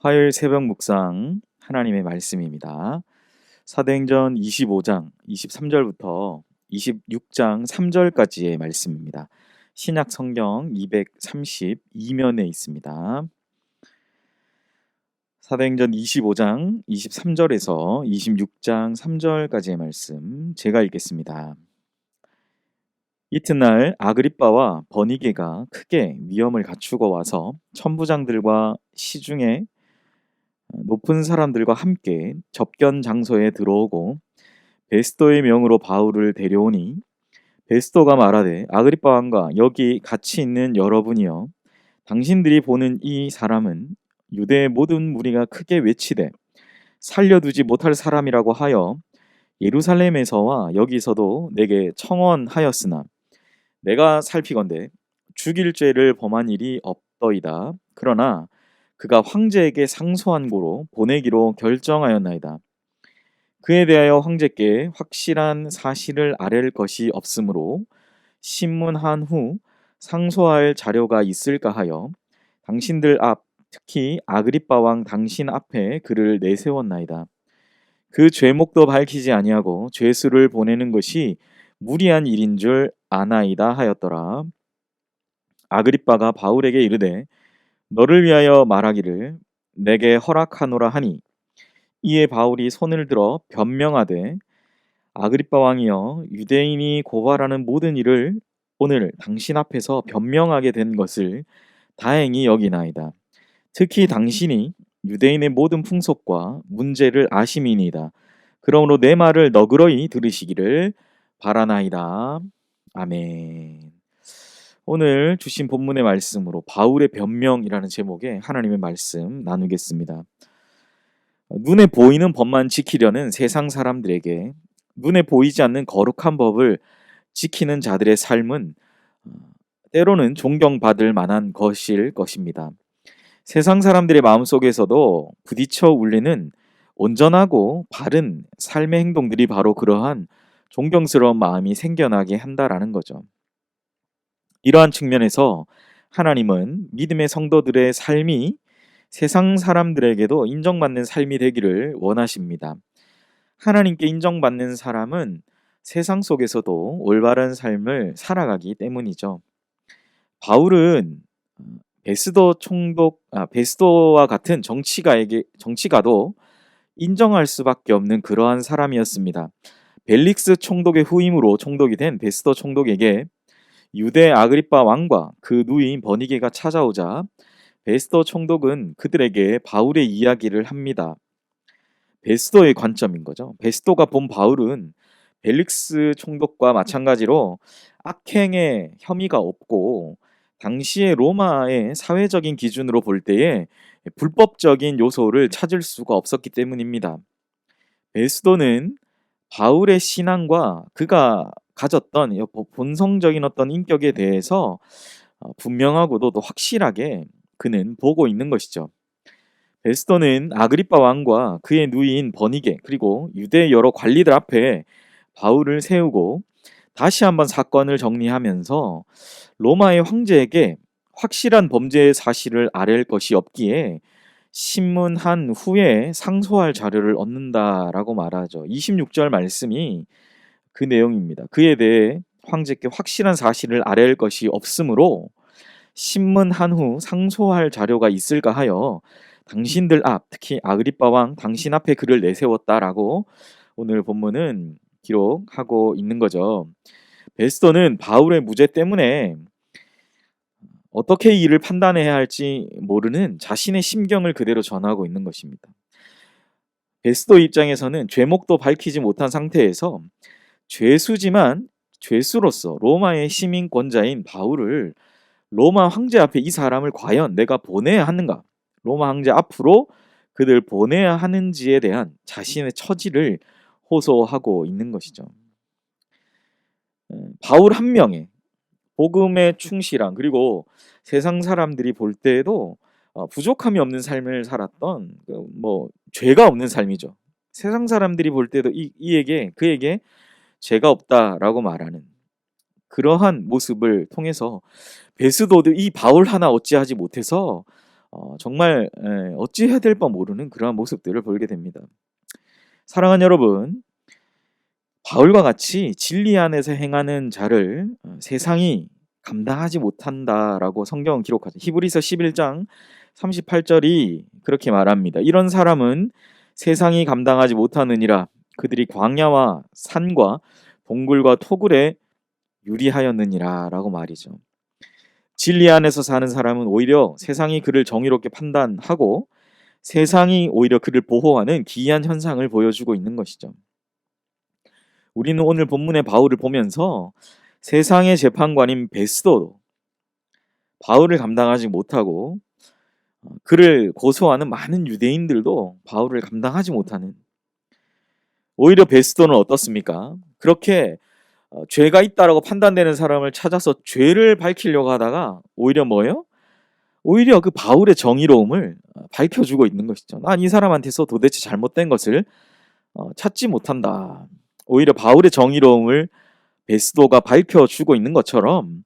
화요일 새벽 묵상 하나님의 말씀입니다. 사도행전 25장 23절부터 26장 3절까지의 말씀입니다. 신약 성경 232면에 있습니다. 사도행전 25장 23절에서 26장 3절까지의 말씀 제가 읽겠습니다. 이튿날 아그리빠와 버니게가 크게 위험을 갖추고 와서 천부장들과 시중에 높은 사람들과 함께 접견 장소에 들어오고 베스도의 명으로 바울을 데려오니 베스도가 말하되 아그리빠 왕과 여기 같이 있는 여러분이여 당신들이 보는 이 사람은 유대의 모든 무리가 크게 외치되 살려두지 못할 사람이라고 하여 예루살렘에서와 여기서도 내게 청언하였으나 내가 살피건대 죽일 죄를 범한 일이 없더이다. 그러나 그가 황제에게 상소한 고로 보내기로 결정하였나이다. 그에 대하여 황제께 확실한 사실을 아랠 것이 없으므로 신문한 후 상소할 자료가 있을까 하여 당신들 앞 특히 아그리빠 왕 당신 앞에 그를 내세웠나이다. 그 죄목도 밝히지 아니하고 죄수를 보내는 것이 무리한 일인 줄 아나이다 하였더라. 아그리빠가 바울에게 이르되 너를 위하여 말하기를 내게 허락하노라 하니 이에 바울이 손을 들어 변명하되 아그리빠 왕이여 유대인이 고발하는 모든 일을 오늘 당신 앞에서 변명하게 된 것을 다행히 여기나이다. 특히 당신이 유대인의 모든 풍속과 문제를 아심이니이다. 그러므로 내 말을 너그러이 들으시기를 바라나이다. 아멘. 오늘 주신 본문의 말씀으로 바울의 변명이라는 제목의 하나님의 말씀 나누겠습니다. 눈에 보이는 법만 지키려는 세상 사람들에게 눈에 보이지 않는 거룩한 법을 지키는 자들의 삶은 때로는 존경받을 만한 것일 것입니다. 세상 사람들의 마음속에서도 부딪혀 울리는 온전하고 바른 삶의 행동들이 바로 그러한 존경스러운 마음이 생겨나게 한다라는 거죠. 이러한 측면에서 하나님은 믿음의 성도들의 삶이 세상 사람들에게도 인정받는 삶이 되기를 원하십니다. 하나님께 인정받는 사람은 세상 속에서도 올바른 삶을 살아가기 때문이죠. 바울은 베스도와 같은 정치가도 인정할 수밖에 없는 그러한 사람이었습니다. 벨릭스 총독의 후임으로 총독이 된 베스도 총독에게 유대 아그리빠 왕과 그 누이인 버니게가 찾아오자 베스도 총독은 그들에게 바울의 이야기를 합니다. 베스도의 관점인 거죠. 베스도가 본 바울은 벨릭스 총독과 마찬가지로 악행의 혐의가 없고 당시의 로마의 사회적인 기준으로 볼 때에 불법적인 요소를 찾을 수가 없었기 때문입니다. 베스도는 바울의 신앙과 그가 가졌던 본성적인 어떤 인격에 대해서 분명하고도 또 확실하게 그는 보고 있는 것이죠. 베스도는 아그리빠 왕과 그의 누이인 버니게 그리고 유대 여러 관리들 앞에 바울을 세우고 다시 한번 사건을 정리하면서 로마의 황제에게 확실한 범죄의 사실을 아랠 것이 없기에 신문한 후에 상소할 자료를 얻는다라고 말하죠. 26절 말씀이 그 내용입니다. 그에 대해 황제께 확실한 사실을 아랠 것이 없으므로 신문한 후 상소할 자료가 있을까 하여 당신들 앞, 특히 아그리빠 왕 당신 앞에 그를 내세웠다라고 오늘 본문은 기록하고 있는 거죠. 베스도는 바울의 무죄 때문에 어떻게 이 일을 판단해야 할지 모르는 자신의 심경을 그대로 전하고 있는 것입니다. 베스도 입장에서는 죄목도 밝히지 못한 상태에서 죄수지만 죄수로서 로마의 시민권자인 바울을 로마 황제 앞에 이 사람을 과연 내가 보내야 하는가? 로마 황제 앞으로 그들 보내야 하는지에 대한 자신의 처지를 호소하고 있는 것이죠. 바울 한 명의 복음에 충실한 그리고 세상 사람들이 볼 때에도 부족함이 없는 삶을 살았던 죄가 없는 삶이죠. 세상 사람들이 볼 때도 그에게 죄가 없다라고 말하는 그러한 모습을 통해서 베스도도 이 바울 하나 어찌하지 못해서 정말 어찌해야 될 바 모르는 그러한 모습들을 보이게 됩니다. 사랑하는 여러분, 바울과 같이 진리 안에서 행하는 자를 세상이 감당하지 못한다라고 성경은 기록하죠. 히브리서 11장 38절이 그렇게 말합니다. 이런 사람은 세상이 감당하지 못하느니라. 그들이 광야와 산과 동굴과 토굴에 유리하였느니라 라고 말이죠. 진리 안에서 사는 사람은 오히려 세상이 그를 정의롭게 판단하고 세상이 오히려 그를 보호하는 기이한 현상을 보여주고 있는 것이죠. 우리는 오늘 본문의 바울을 보면서 세상의 재판관인 베스도도 바울을 감당하지 못하고 그를 고소하는 많은 유대인들도 바울을 감당하지 못하는, 오히려 베스도는 어떻습니까? 그렇게 죄가 있다라고 판단되는 사람을 찾아서 죄를 밝히려고 하다가 오히려 뭐예요? 오히려 그 바울의 정의로움을 밝혀주고 있는 것이죠. 난 이 사람한테서 도대체 잘못된 것을 찾지 못한다. 오히려 바울의 정의로움을 베스도가 밝혀주고 있는 것처럼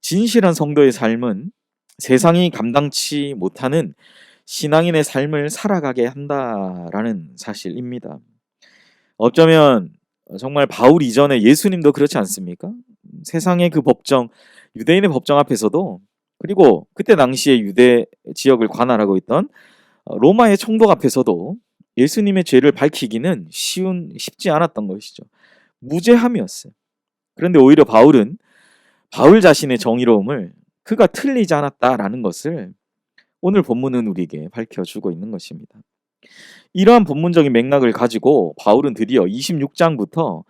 진실한 성도의 삶은 세상이 감당치 못하는 신앙인의 삶을 살아가게 한다라는 사실입니다. 어쩌면 정말 바울 이전에 예수님도 그렇지 않습니까? 세상의 그 법정, 유대인의 법정 앞에서도, 그리고 그때 당시에 유대 지역을 관할하고 있던 로마의 총독 앞에서도 예수님의 죄를 밝히기는 쉽지 않았던 것이죠. 무죄함이었어요. 그런데 오히려 바울은 바울 자신의 정의로움을 그가 틀리지 않았다라는 것을 오늘 본문은 우리에게 밝혀주고 있는 것입니다. 이러한 본문적인 맥락을 가지고 바울은 드디어 26장부터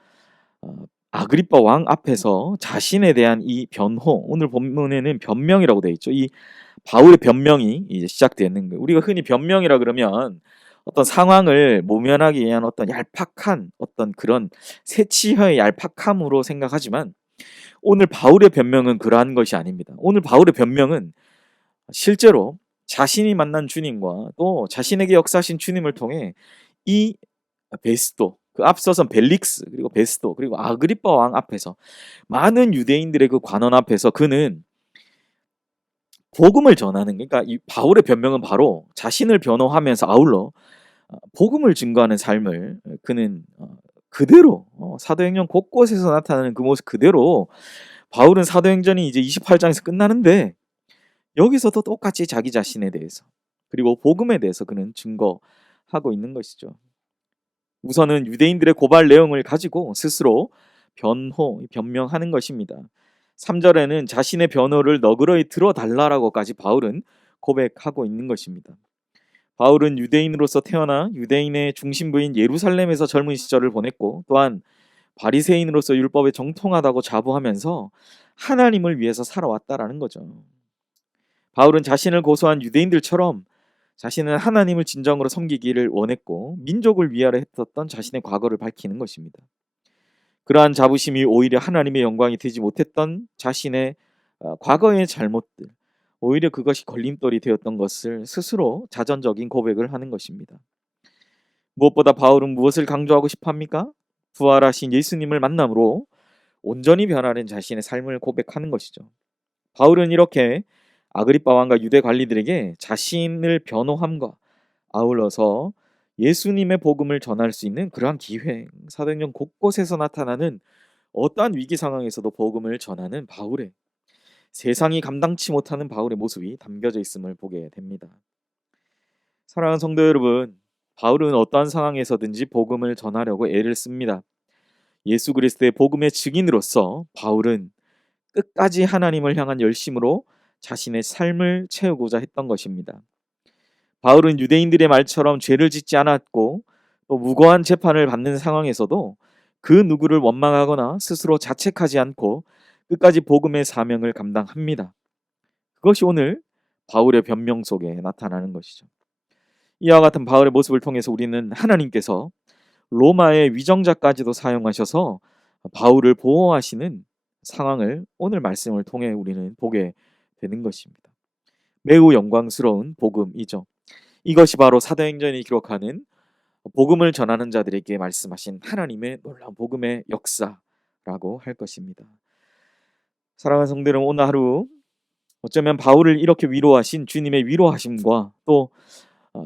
아그리빠 왕 앞에서 자신에 대한 이 변호, 오늘 본문에는 변명이라고 되어 있죠. 이 바울의 변명이 이제 시작되는 거예요. 우리가 흔히 변명이라 그러면 어떤 상황을 모면하기 위한 어떤 얄팍한 어떤 그런 새치혀의 얄팍함으로 생각하지만 오늘 바울의 변명은 그러한 것이 아닙니다. 오늘 바울의 변명은 실제로 자신이 만난 주님과 또 자신에게 역사하신 주님을 통해 이 베스도, 그 앞서선 벨릭스, 그리고 베스도, 그리고 아그리빠 왕 앞에서 많은 유대인들의 그 관원 앞에서 그는 복음을 전하는, 그러니까 이 바울의 변명은 바로 자신을 변호하면서 아울러 복음을 증거하는 삶을 그는 그대로 사도행전 곳곳에서 나타나는 그 모습 그대로 바울은 사도행전이 이제 28장에서 끝나는데 여기서도 똑같이 자기 자신에 대해서 그리고 복음에 대해서 그는 증거하고 있는 것이죠. 우선은 유대인들의 고발 내용을 가지고 스스로 변명하는 것입니다. 3절에는 자신의 변호를 너그러이 들어달라라고까지 바울은 고백하고 있는 것입니다. 바울은 유대인으로서 태어나 유대인의 중심부인 예루살렘에서 젊은 시절을 보냈고 또한 바리새인으로서 율법에 정통하다고 자부하면서 하나님을 위해서 살아왔다라는 거죠. 바울은 자신을 고소한 유대인들처럼 자신은 하나님을 진정으로 섬기기를 원했고 민족을 위하려 했었던 자신의 과거를 밝히는 것입니다. 그러한 자부심이 오히려 하나님의 영광이 되지 못했던 자신의 과거의 잘못들, 오히려 그것이 걸림돌이 되었던 것을 스스로 자전적인 고백을 하는 것입니다. 무엇보다 바울은 무엇을 강조하고 싶어 합니까? 부활하신 예수님을 만남으로 온전히 변화된 자신의 삶을 고백하는 것이죠. 바울은 이렇게 아그리빠 왕과 유대 관리들에게 자신을 변호함과 아울러서 예수님의 복음을 전할 수 있는 그러한 기회, 사도행전 곳곳에서 나타나는 어떠한 위기 상황에서도 복음을 전하는 바울의, 세상이 감당치 못하는 바울의 모습이 담겨져 있음을 보게 됩니다. 사랑하는 성도 여러분, 바울은 어떠한 상황에서든지 복음을 전하려고 애를 씁니다. 예수 그리스도의 복음의 증인으로서 바울은 끝까지 하나님을 향한 열심으로 자신의 삶을 채우고자 했던 것입니다. 바울은 유대인들의 말처럼 죄를 짓지 않았고 또 무고한 재판을 받는 상황에서도 그 누구를 원망하거나 스스로 자책하지 않고 끝까지 복음의 사명을 감당합니다. 그것이 오늘 바울의 변명 속에 나타나는 것이죠. 이와 같은 바울의 모습을 통해서 우리는 하나님께서 로마의 위정자까지도 사용하셔서 바울을 보호하시는 상황을 오늘 말씀을 통해 우리는 보게 되는 것입니다. 매우 영광스러운 복음이죠. 이것이 바로 사도행전이 기록하는 복음을 전하는 자들에게 말씀하신 하나님의 놀라운 복음의 역사라고 할 것입니다. 사랑하는 성도 여러분, 오늘 하루 어쩌면 바울을 이렇게 위로하신 주님의 위로하심과 또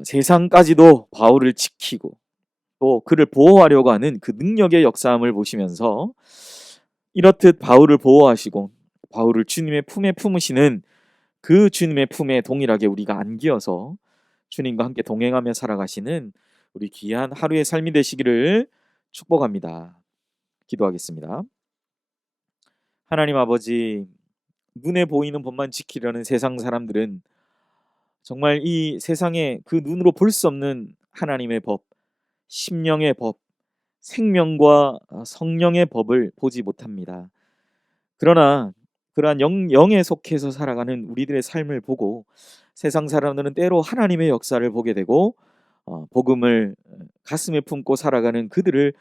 세상까지도 바울을 지키고 또 그를 보호하려고 하는 그 능력의 역사함을 보시면서 이렇듯 바울을 보호하시고 바울을 주님의 품에 품으시는 그 주님의 품에 동일하게 우리가 안기어서 주님과 함께 동행하며 살아가시는 우리 귀한 하루의 삶이 되시기를 축복합니다. 기도하겠습니다. 하나님 아버지, 눈에 보이는 법만 지키려는 세상 사람들은 정말 이 세상에 그 눈으로 볼 수 없는 하나님의 법, 심령의 법, 생명과 성령의 법을 보지 못합니다. 그러나 그러한 영에 속해서 살아가는 우리들의 삶을 보고 세상 사람들은 때로 하나님의 역사를 보게 되고 복음을 가슴에 품고 살아가는 그들을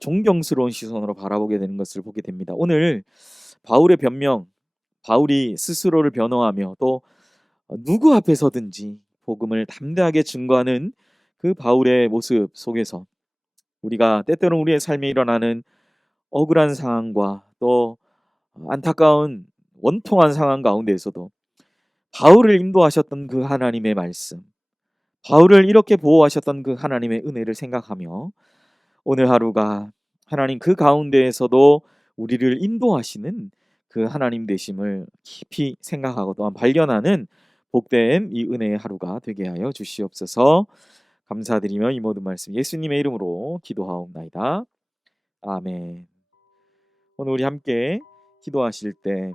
존경스러운 시선으로 바라보게 되는 것을 보게 됩니다. 오늘 바울의 변명, 바울이 스스로를 변호하며 또 누구 앞에서든지 복음을 담대하게 증거하는 그 바울의 모습 속에서 우리가 때때로 우리의 삶에 일어나는 억울한 상황과 또 안타까운 원통한 상황 가운데에서도 바울을 인도하셨던 그 하나님의 말씀, 바울을 이렇게 보호하셨던 그 하나님의 은혜를 생각하며 오늘 하루가 하나님 그 가운데에서도 우리를 인도하시는 그 하나님 되심을 깊이 생각하고 또한 발견하는 복된 이 은혜의 하루가 되게 하여 주시옵소서. 감사드리며 이 모든 말씀 예수님의 이름으로 기도하옵나이다. 아멘. 오늘 우리 함께 기도하실 때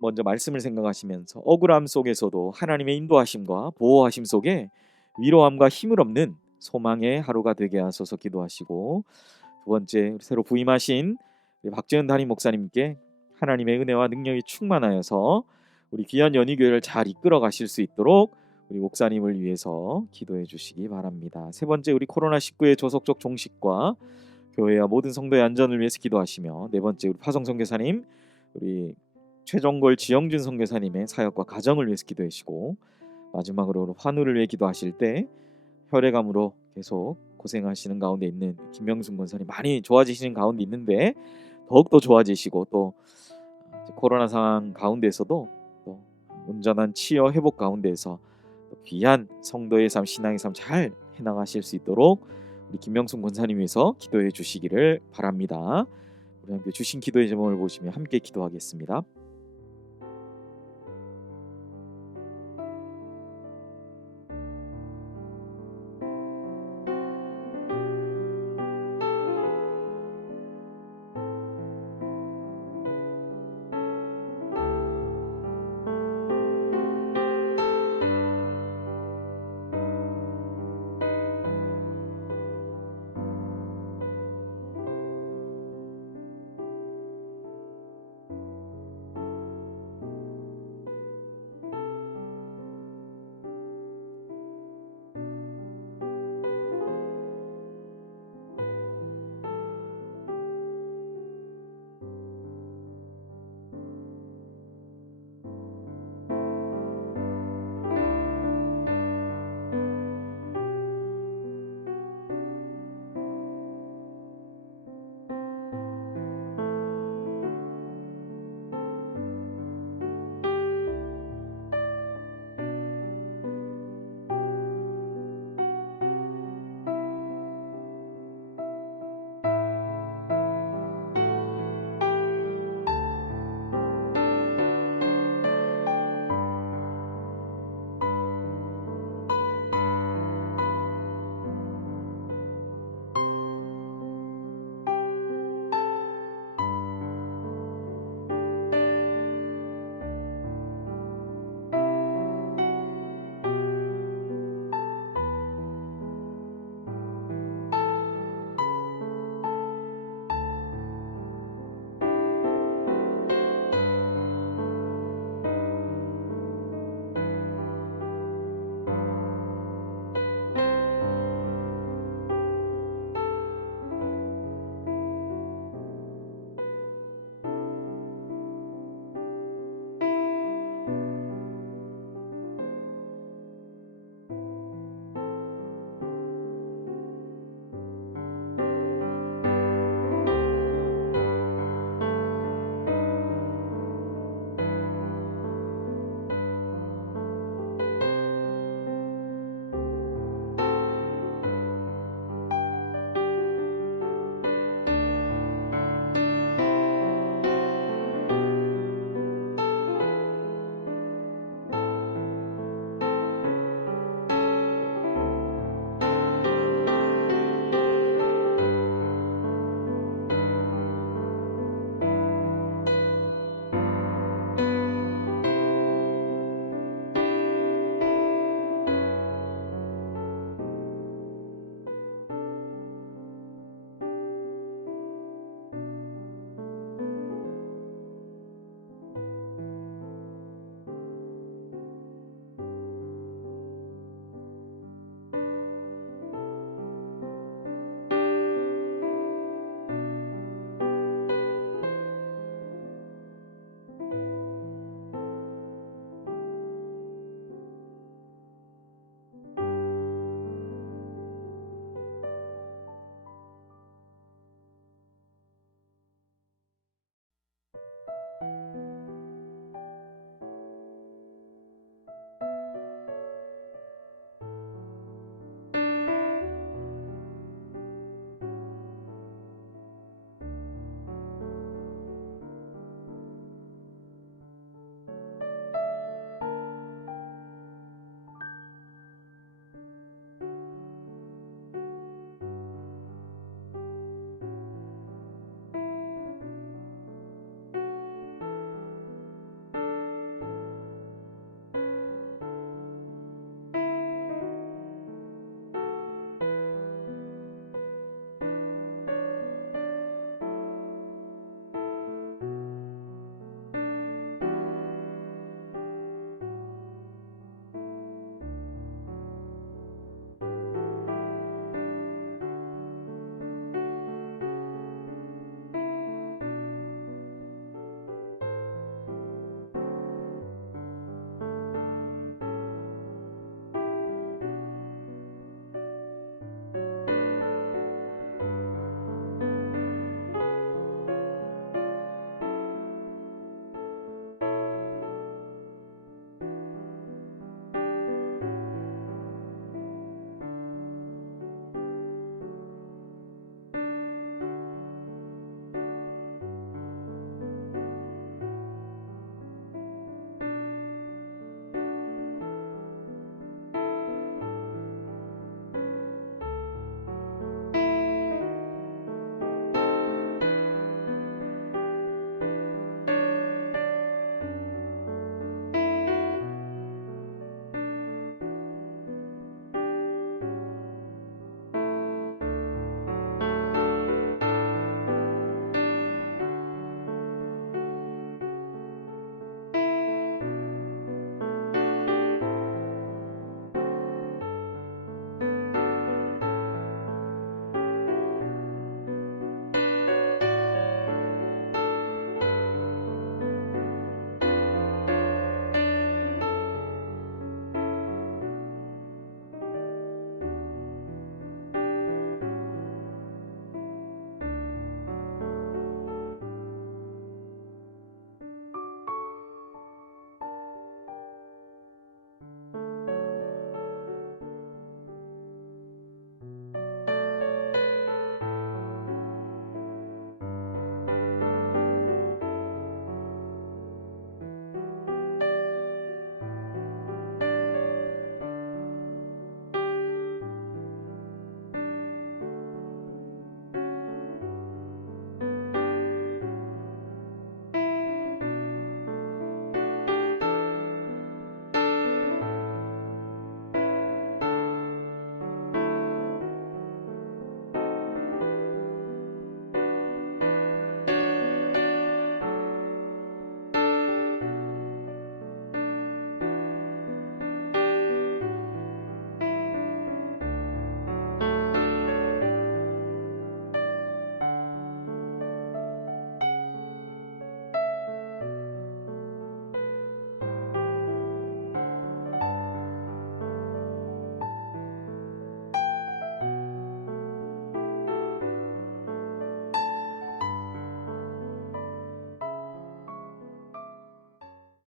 먼저 말씀을 생각하시면서 억울함 속에서도 하나님의 인도하심과 보호하심 속에 위로함과 힘을 얻는 소망의 하루가 되게 하소서 기도하시고, 두 번째 우리 새로 부임하신 우리 박재현 담임 목사님께 하나님의 은혜와 능력이 충만하여서 우리 귀한 연희교회를 잘 이끌어 가실 수 있도록 우리 목사님을 위해서 기도해 주시기 바랍니다. 세 번째 우리 코로나19의 조속적 종식과 교회와 모든 성도의 안전을 위해서 기도하시며, 네 번째 우리 파송 선교사님, 우리 최종골 지영준 선교사님의 사역과 가정을 위해서 기도해 주시고, 마지막으로 환우를 위해 기도하실 때 혈액암으로 계속 고생하시는 가운데 있는 김명순 권사님, 많이 좋아지시는 가운데 있는데 더욱더 좋아지시고 또 코로나 상황 가운데서도 또 온전한 치유 회복 가운데에서 귀한 성도의 삶, 신앙의 삶 잘 해나가실 수 있도록 우리 김명순 권사님 위해서 기도해 주시기를 바랍니다. 우리 함께 주신 기도의 제목을 보시며 함께 기도하겠습니다.